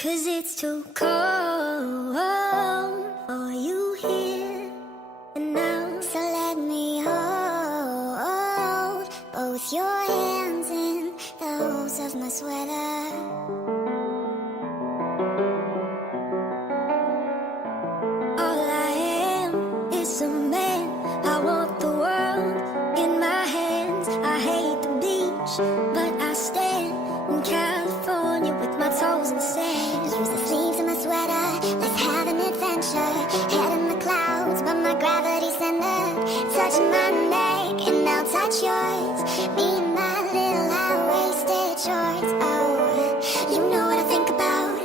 'Cause it's too cold for you here and now. So let me hold both your hands in the holes of my sweater. All I am is a man. I want the world in my hands. I hate the beach, but I stand in California with my toes in the sand. Use the sleeves of my sweater, let's have an adventure. Head in the clouds, but my gravity's centered. Touching my neck and I'll touch yours. Me and my little high-waisted shorts. Oh, you know what I think about,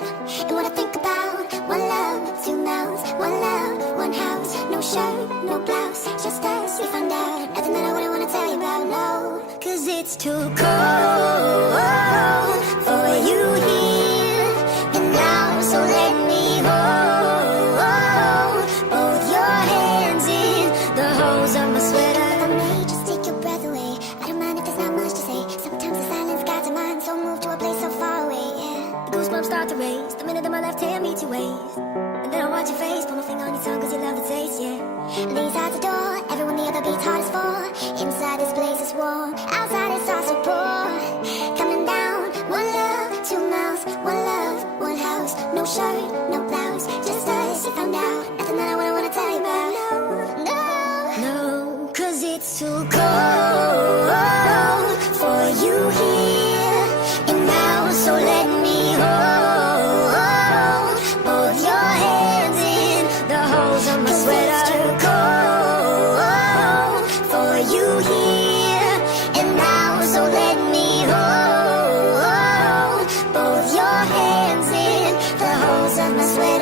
and what I think about. One love, two mouths, one love, one house. No shirt, no blouse, just us, we found out. Nothing that I wouldn't wanna tell you about, no. 'Cause it's too cold for you here and now. So let me hold both your hands in the holes of my sweater. If I may just take your breath away, I don't mind if there's not much to say. Sometimes the silence guides our mind, so moved to a place so far away, yeah. The goosebumps start to raise the minute that my left hand meets your waist. And then I watch your face, put my finger on your tongue 'cause you love the taste, yeah. These are the door, everyone the other beats hardest for. Inside this place is warm, outside it's all so poor. Coming down, one love, two mouths, one love, one house. No shirt, no blouse, just us, you found out. Nothing that I wouldn't wanna tell you about, no, no. No, 'cause it's too cold for you here and now. So let me hold both your hands in the holes of my sweater. It's too cold for you here and now. So let me hold both your hands in the holes of my sweater.